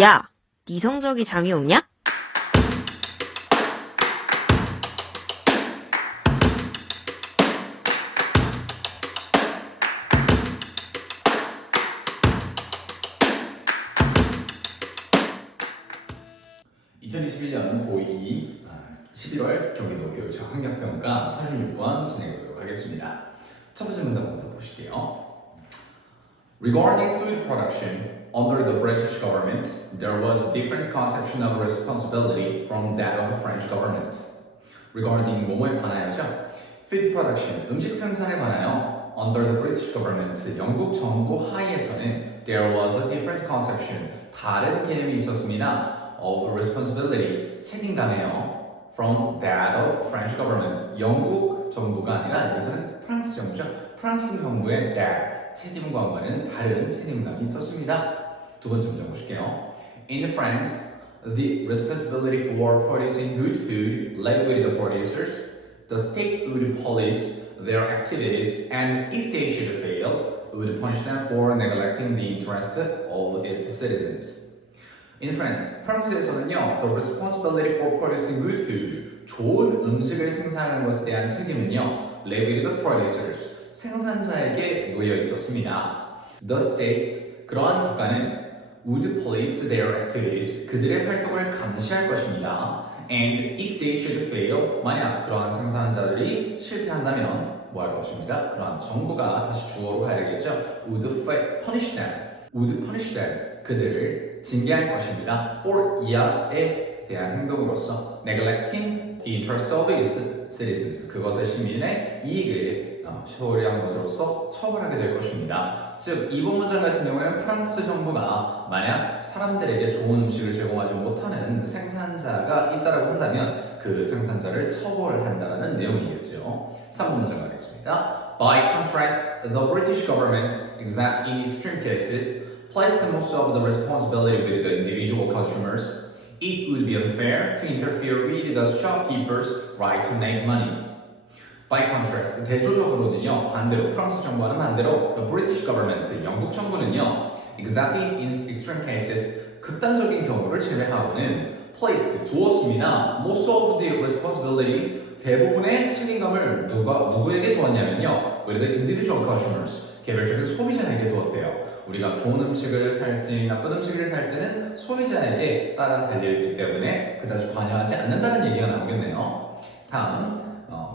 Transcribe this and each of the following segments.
야, 네 성적이 잠이 오냐? (2021년) 고2 11월 경기도 교육청 학력평가 46번 진행해보도록 하겠습니다. 첫 번째 문단부터 보실게요. Regarding food production, under the British government, there was a different conception of responsibility from that of the French government. Regarding 뭐뭐에 관하여죠? Food production, 음식 생산에 관하여 under the British government, 영국 정부 하에서는 there was a different conception, 다른 개념이 있었습니다. of responsibility, 책임감이에요. from that of French government, 영국 정부가 아니라 여기서는 프랑스 정부죠. 프랑스 정부의 that, 책임감과는 다른 책임감이 있었습니다. 두 번째 문장 보실게요. In France, the responsibility for producing good food lay with the producers. The state would police their activities and if they should fail, would punish them for neglecting the interest of its citizens. In France, 프랑스에서는요, the responsibility for producing good food, 좋은 음식을 생산하는 것에 대한 책임은요, lay with the producers, 생산자에게 놓여 있었습니다. The state, 그러한 국가는 would police their activities, 그들의 활동을 감시할 것입니다. And if they should fail, 만약 그러한 생산자들이 실패한다면 뭐 할 것입니다? 그러한 정부가 다시 주어로 가야 되겠죠. would punish them, 그들을 징계할 것입니다. for 이하에 대한 행동으로서 neglecting the interest of its citizens, 그것의 시민의 이익을 소홀히한 것으로서 처벌하게 될 것입니다. 즉 이번 문장 같은 경우에는 프랑스 정부가 만약 사람들에게 좋은 음식을 제공하지 못하는 생산자가 있다고 한다면 그 생산자를 처벌한다는 내용이겠죠. 3번 문장 가겠습니다. By contrast, the British government, except in extreme cases, placed most of the responsibility with the individual consumers. It would be unfair to interfere with the shopkeepers' right to make money. By contrast, 대조적으로는요, 반대로 프랑스 정부와는 반대로 the British government, 영국 정부는요, exactly in extreme cases, 극단적인 경우를 제외하고는 placed, 두었습니다. most of the responsibility, 대부분의 책임감을 누구에게 두었냐면요, with the individual consumers, 개별적인 소비자에게 두었대요. 우리가 좋은 음식을 살지 나쁜 음식을 살지는 소비자에게 따라 달려있기 때문에 그다지 관여하지 않는다는 얘기가 나오겠네요. 다음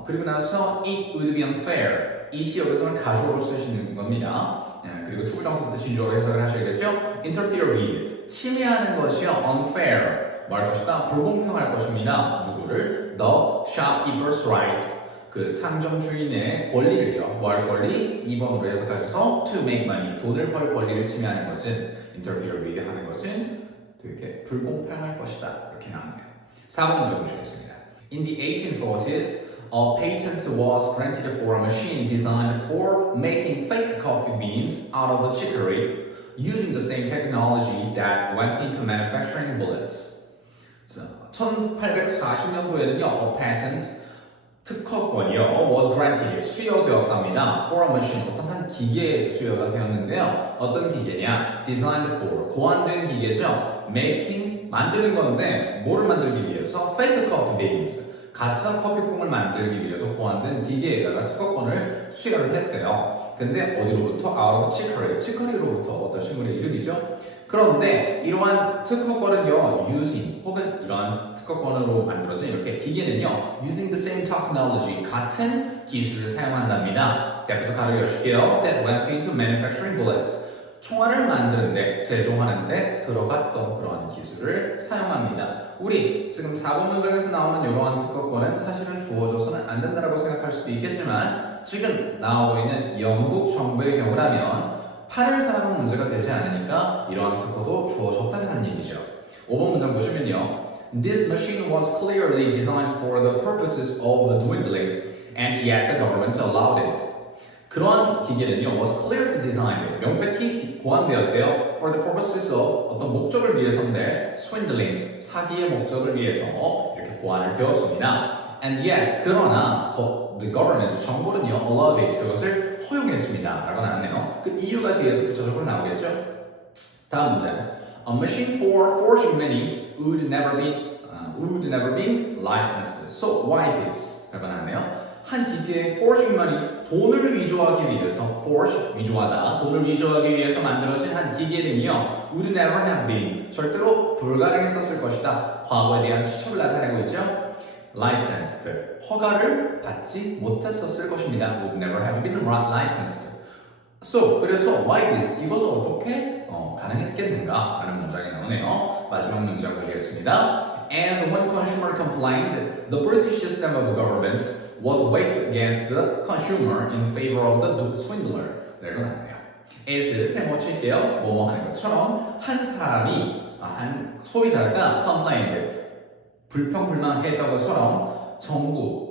그리고 나서 it would be unfair, it이 여기서는 가주어로 쓰시는 겁니다. 그리고 투부정사부터 진주어로 해석을 하셔야겠죠. interfere with, 침해하는 것이요 unfair, 뭐 할 것이다? 불공평할 것입니다. 누구를? the shopkeeper's right, 그 상점 주인의 권리를요. 뭐 할 권리? 2번으로 해석하셔서 to make money, 돈을 벌 권리를 침해하는 것은 interfere with 하는 것은 되게 불공평할 것이다. 이렇게 나옵니다. 4번 문제 보시겠습니다. In the 1840s, a patent was granted for a machine designed for making fake coffee beans out of chicory using the same technology that went into manufacturing bullets. 1840년도에는요, a patent 특허권이요, was granted, 수여되었답니다. for a machine, 어떤 한 기계에 수여가 되었는데요. 어떤 기계냐? designed for, 고안된 기계죠. making, 만드는 건데 뭐를 만들기 위해서? fake coffee beans, 가짜 커피콩을 만들기 위해서 고안된 기계에다가 특허권을 수여를 했대요. 근데 어디로부터? out of chicory, 치커리로부터 어떤 식물의 이름이죠. 그런데 이러한 특허권은요, using 혹은 이러한 특허권으로 만들어진 이렇게 기계는요, using the same technology, 같은 기술을 사용한답니다. 때부터 가로 여실게요. That went into manufacturing bullets. 총알을 만드는데, 제조하는데 들어갔던 그러한 기술을 사용합니다. 우리 지금 4번 문장에서 나오는 이러한 특허권은 사실은 주어져서는 안 된다고 생각할 수도 있겠지만 지금 나오고 있는 영국 정부의 경우라면 파는 사람은 문제가 되지 않으니까 이러한 특허도 주어졌다는 얘기죠. 5번 문장 보시면요. This machine was clearly designed for the purposes of dwindling, and yet the government allowed it. 그런 기계는요, was clearly designed, 명백히 고안되었대요. For the purposes of, 어떤 목적을 위해서인데, swindling, 사기의 목적을 위해서 이렇게 고안을 되었습니다. And yet, 그러나 the government, 정부는요, allowed it, 그것을 허용했습니다. 라고 나왔네요. 그 이유가 뒤에서 구체적으로 나오겠죠? 다음 문장. A machine for forging money would never be licensed. So why this? 라고 나왔네요. 한 기계의 forging money, 돈을 위조하기 위해서, forge, 위조하다, 돈을 위조하기 위해서 만들어진 한 기계는요, would never have been, 절대로 불가능했었을 것이다. 과거에 대한 추측을 나타내고 있죠. licensed, 허가를 받지 못했었을 것입니다. would never have been licensed. So, 그래서 why this? 이것을 어떻게 가능했겠는가? 라는 문장이 나오네요. 마지막 문장 보시겠습니다. As one consumer complained, the British system of government was weighed against the consumer in favor of the swindler. 라고 나오네요. as 세모 칠게요. 뭐뭐 하는 것처럼 한 사람이 한 소비자가 complained 불평불만했던 것처럼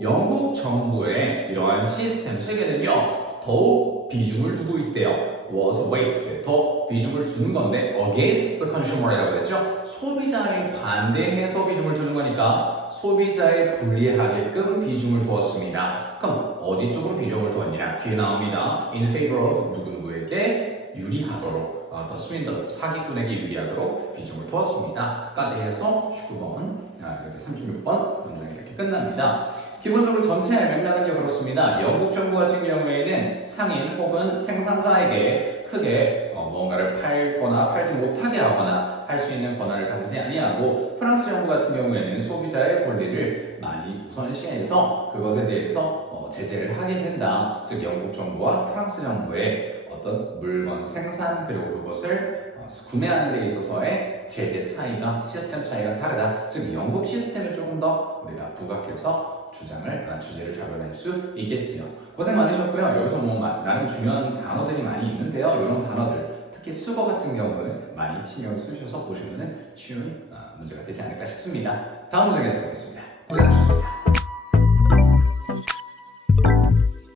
영국 정부의 이러한 시스템 체계는요 더욱 비중을 두고 있대요. was weighted 더 비중을 두는 건데 against the consumer이라고 했죠. 소비자에 반대해서 비중을 두는 거니까 소비자에 불리하게끔 비중을 두었습니다. 그럼 어디 쪽으로 비중을 두었냐? 뒤에 나옵니다. In favor of 누구누구에게 유리하도록 the swindler 사기꾼에게 유리하도록 비중을 두었습니다. 까지 해서 19번 이렇게 36번 문장이 이렇게 끝납니다. 기본적으로 전체 맥락은요 그렇습니다. 영국 정부 같은 경우에는 상인 혹은 생산자에게 크게 무언가를 팔거나 팔지 못하게 하거나 할 수 있는 권한을 가지지 아니하고 프랑스 정부 같은 경우에는 소비자의 권리를 많이 우선시해서 그것에 대해서 제재를 하게 된다. 즉 영국 정부와 프랑스 정부의 어떤 물건 생산 그리고 그것을 구매하는 데 있어서의 제재 차이가 시스템 차이가 다르다. 즉 영국 시스템을 조금 더 우리가 부각해서 주제를 잡아낼 수 있겠지요. 고생 많으셨고요. 여기서 나름 중요한 단어들이 많이 있는데요. 이런 단어들 특히 수거 같은 경우는 많이 신경 쓰셔서 보시면 쉬운 문제가 되지 않을까 싶습니다. 다음 문장에서 뵙겠습니다.